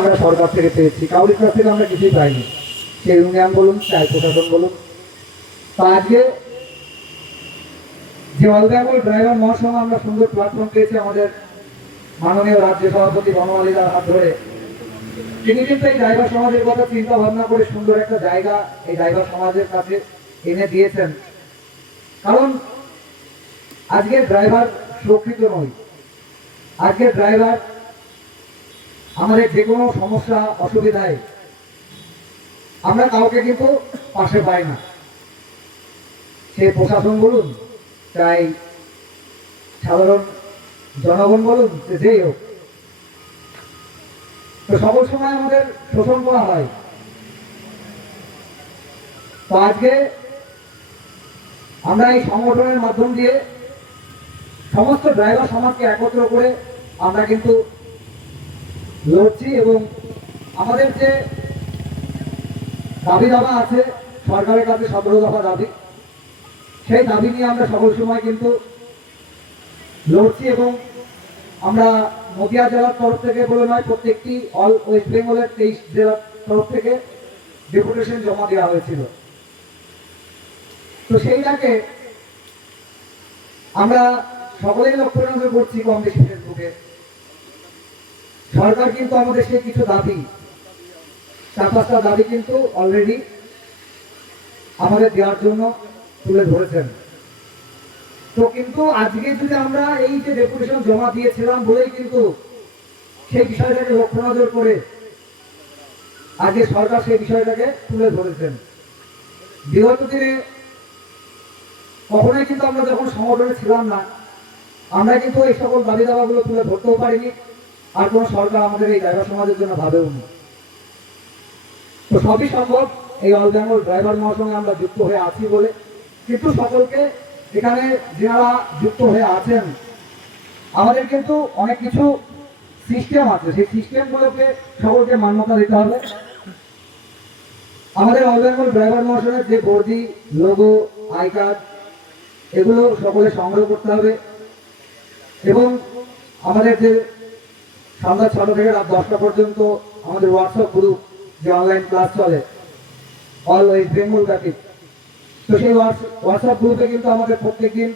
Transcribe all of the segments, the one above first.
আমরা সরকার থেকে পেয়েছি, কাউরির কাছ থেকে আমরা কিছুই পাইনি। সে ইউনিয়ন বলুন, চাই প্রশাসন বলুন। তো আজকে যে অল বেঙ্গল ড্রাইভার মহাসংঘ আমরা সুন্দর প্ল্যাটফর্ম পেয়েছি আমাদের মাননীয় রাজ্য সভাপতি বনমালীদার হাত ধরে। তিনি কিন্তু এই ড্রাইভার সমাজের কথা চিন্তা ভাবনা করে সুন্দর একটা জায়গা এই ড্রাইভার সমাজের কাছে এনে দিয়েছেন। কারণ আজকের ড্রাইভার সুরক্ষিত নয়। আজকের ড্রাইভার আমাদের যে কোনো সমস্যা অসুবিধায় আমরা কাউকে কিন্তু পাশে পাই না। সে প্রশাসন বলুন, চাই সাধারণ জনগণ বলুন, যেই হোক, তো সকল সময় আমাদের শোষণ করা হয়। তো আজকে আমরা এই সংগঠনের মাধ্যম দিয়ে সমস্ত ড্রাইভার সমাজকে একত্র করে আমরা কিন্তু লড়ছি এবং আমাদের যে দাবি দাবা আছে সরকারের কাছে 17 দফা দাবি, সেই দাবি নিয়ে আমরা সকল সময় কিন্তু লড়ছি। এবং আমরা নদিয়া জেলার তরফ থেকে বলে নয়, প্রত্যেকটি অল ওয়েস্ট বেঙ্গলের 23 জেলার তরফ থেকে ডেপুটেশন জমা দেওয়া হয়েছিল। তো সেই ডাকে আমরা সকলেই লক্ষ্য নজর করছি কম বেশি ফেসবুকে। সরকার কিন্তু আমাদের সেই কিছু দাবি, 4-5টা দাবি কিন্তু অলরেডি আমাদের দেওয়ার জন্য তুলে ধরেছেন। তো কিন্তু আজকে যদি আমরা এই যে ডেপুটেশন জমা দিয়েছিলাম বলেই কিন্তু সেই বিষয়টাকে লক্ষ্য নজর করে আজকে সরকার সেই বিষয়টাকে তুলে ধরেছেন। বিগত দিনে কখনোই কিন্তু আমরা যখন সংগঠনে ছিলাম না, আমরা কিন্তু এই সকল দাবি দাবাগুলো তুলে ধরতেও পারিনি, আর কোনো সরকার আমাদের এই ড্রাইভার সমাজের জন্য ভাবেও নি। তো সবই সম্ভব এই অল বেঙ্গল ড্রাইভার মহাসংঘে আমরা যুক্ত হয়ে আছি বলে। কিন্তু সকলকে এখানে যারা যুক্ত হয়ে আছেন, আমাদের কিন্তু অনেক কিছু সিস্টেম আছে, সেই সিস্টেমগুলোকে সকলকে মান্যতা দিতে হবে। আমাদের অল বেঙ্গল ড্রাইভার মহাসংঘের যে বর্দি, লোগো, আই কার্ড, এগুলো সকলে সংগ্রহ করতে হবে। এবং আমাদের যে সন্ধ্যা 6টা থেকে রাত 10টা পর্যন্ত আমাদের হোয়াটসঅ্যাপ গ্রুপ, যে অনলাইন ক্লাস চলে অল ওয়েস্ট বেঙ্গল ব্যাপী, তো সেই হোয়াটসঅ্যাপ গ্রুপে কিন্তু আমাদের প্রত্যেকদিন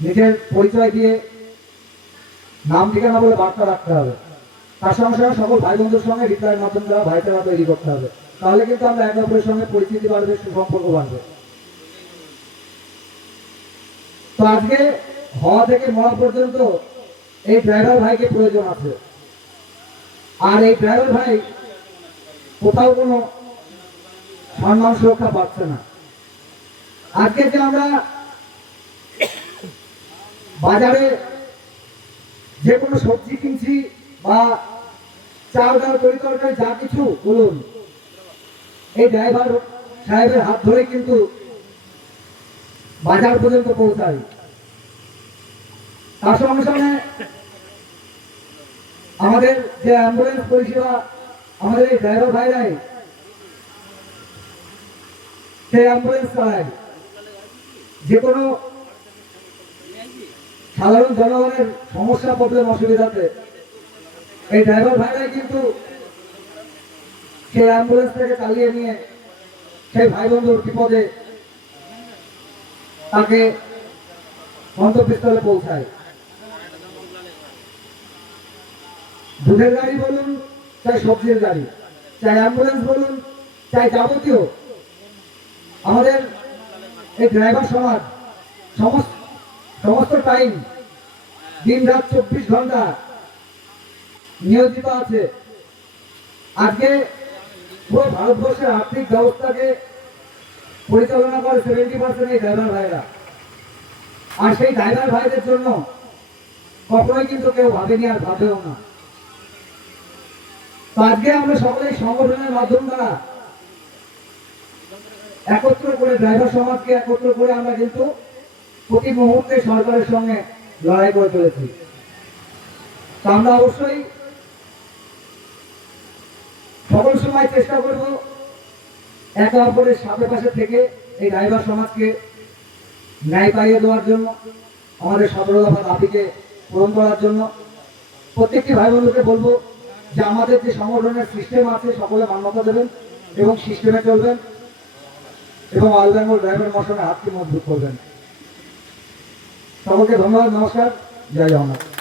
নিজের পরিচয় দিয়ে নাম ঠিকানা বলে বার্তা রাখতে হবে। তার সঙ্গে সঙ্গে সকল ভাই বন্ধুর সঙ্গে রিপ্লাইয়ের মাধ্যমে দেওয়া ভাইচারা তৈরি করতে হবে। তাহলে কিন্তু আমরা একে অপরের সঙ্গে পরিচিতি বাড়বে, সুসম্পর্ক বাড়বে। তো আজকে হওয়া থেকে মরা পর্যন্ত এই ড্রাইভার ভাইকে প্রয়োজন আছে। আর এই ড্রাইভার ভাই কোথাও কোনো সম্মান সুরক্ষা পাচ্ছে না। আজকে যে আমরা বাজারে যে কোনো সবজি কিনছি বা চাল ডাল তরি তরকারি যা কিছু বলুন, এই ড্রাইভার সাহেবের হাত ধরে কিন্তু বাজার পর্যন্ত পৌঁছায়। তার সঙ্গে সঙ্গে আমাদের যে অ্যাম্বুলেন্স পরিষেবা আমাদের এই ড্রাইভার ভাইরাই সেই অ্যাম্বুলেন্স চালায়। যে কোনো সাধারণ জনগণের সমস্যা, প্রবলেম, অসুবিধাতে এই ড্রাইভার ভাইরাই কিন্তু সেই অ্যাম্বুলেন্স থেকে চালিয়ে নিয়ে সেই ভাই বন্ধুর বিপদে তাকে গন্তব্যস্থলে পৌঁছায়। দুধের গাড়ি বলুন, চাই সবজির গাড়ি, চাই অ্যাম্বুলেন্স বলুন, চাই যাবতীয় আমাদের এই ড্রাইভার সমাজ সমস্ত টাইম, দিন রাত 24 ঘন্টা নিয়োজিত আছে। আজকে পুরো ভারতবর্ষের আর্থিক ব্যবস্থাকে পরিচালনা করে 70% এই ড্রাইভার ভাইরা। আর সেই ড্রাইভার ভাইদের জন্য কখনোই কিন্তু কেউ ভাবেনি, আর ভাবেও না। তো আজকে আমরা সকলেই সংগঠনের মাধ্যম দ্বারা একত্র করে ড্রাইভার সমাজকে একত্র করে আমরা কিন্তু প্রতি মুহূর্তে সরকারের সঙ্গে লড়াই করে চলেছি। তা আমরা অবশ্যই সকল সময় চেষ্টা করব একে অপরের সাথে পাশে থেকে এই ড্রাইভার সমাজকে ন্যায় পাইয়ে দেওয়ার জন্য, আমাদের 17 দফা দাবিকে পূরণ করার জন্য। প্রত্যেকটি ভাই বন্ধুকে বলবো যে আমাদের যে সংগঠনের সিস্টেম আছে সকলে মান্যতা দেবেন এবং সিস্টেমে চলবেন এবং অল বেঙ্গল ড্রাইভার মশনের হাতকে মজবুত করবেন। সকলকে ধন্যবাদ, নমস্কার, জয় জগন্নাথ।